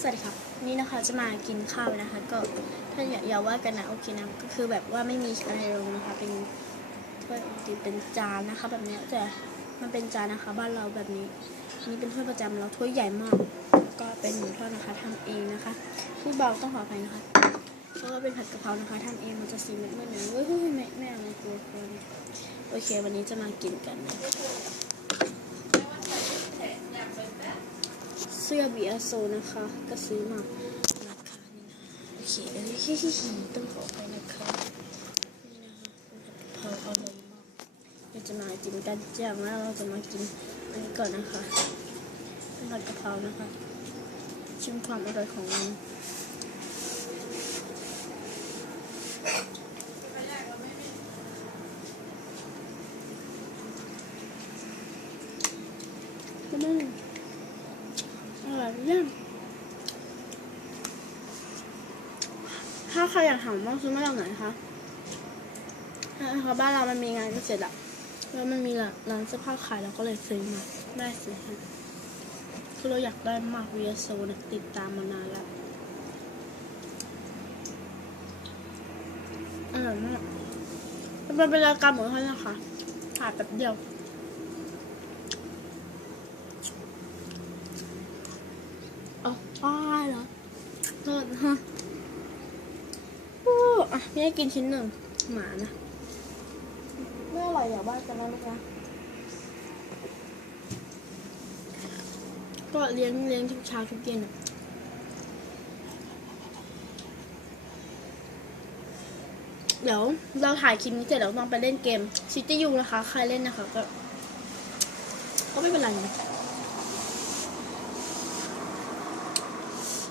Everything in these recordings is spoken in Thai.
สวัสดีครับนี่นะคะจะมากินข้าวนะคะ ก็ถ้าอย่ายาว่ากันนะโอเคนะก็คือแบบว่าไม่มีอะไรลงนะคะ เป็นถ้วยเป็นจานนะคะ แบบนี้แต่มันเป็นจานนะคะ บ้านเราแบบนี้นี่เป็นถ้วยประจำเราถ้วยใหญ่มาก ก็เป็นหมูทอดนะคะทำเองนะคะพูดเบาต้องขออภัยนะคะแล้วก็เป็นผัดกะเพรานะคะทำเองมันจะสีเม็ดเม็ดหนึ่งเฮ้ยเฮ้ยไม่ไม่เอาเลยกลัวกลัวเนี่ยโอเค วันนี้จะมากินกันนะ เสื้อ BSO นะคะ ก็ซื้อมาราคานี่นะโอเคเดี๋ยวฮิฮิฮิต้องขอไปนะคะนี่นะคะเพราอร่อยากเราจะมากินกันอย่างแรกเราจะมากินอันนี้ก่อนนะคะเป็นผัดกะเพรานะคะ ชิมความอร่อยของมันนี่ เยี่ยมถ้าใครอยากถามว่าซื้อมาจากไหนคะนะคะบ้านเรามันมีงานเกษตรอะแล้วมันมีร้านเสื้อผ้าขายเราก็เลยซื้อมา ได้ซื้อให้คือเราอยากได้มากวีโซเนี่ยติดตามมานานแล้วอร่อยมากมันเป็นรายการหมูทอดนะคะถ่ายแบบเดียว อ๋อป้ายเหรอโทษฮะโอ้อะไม่ให้กินชิ้นหนึ่งหมานะไม่อร่อยอย่าบ้านกันนะลูกนะก็เลี้ยงเลี้ยงทุกเช้าทุกเย็นอะเดี๋ยวเราถ่ายคลิปนี้เสร็จเราต้องไปเล่นเกมซิตี้ยูนะคะ ใครเล่นนะคะ ก็ ก็ไม่เป็นไรนะ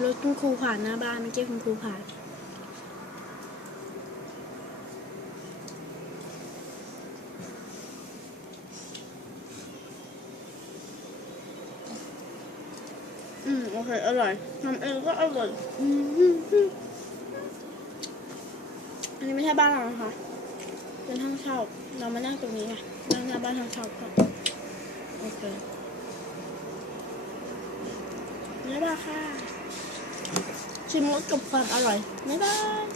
รถคุณครูผ่านหน้าบ้านไม่ใช่คุณครูผ่านอืม โอเค อร่อยทำเองก็อร่อยอืมอันนี้ไม่ใช่บ้านเรานะคะ เป็นห้องเช่า เรามานั่งตรงนี้ไงนั่งหน้าบ้านห้องเช่าก็โอเคบ๊ายบายค่ะ ชิมรสกับความอร่อย บ๊ายบาย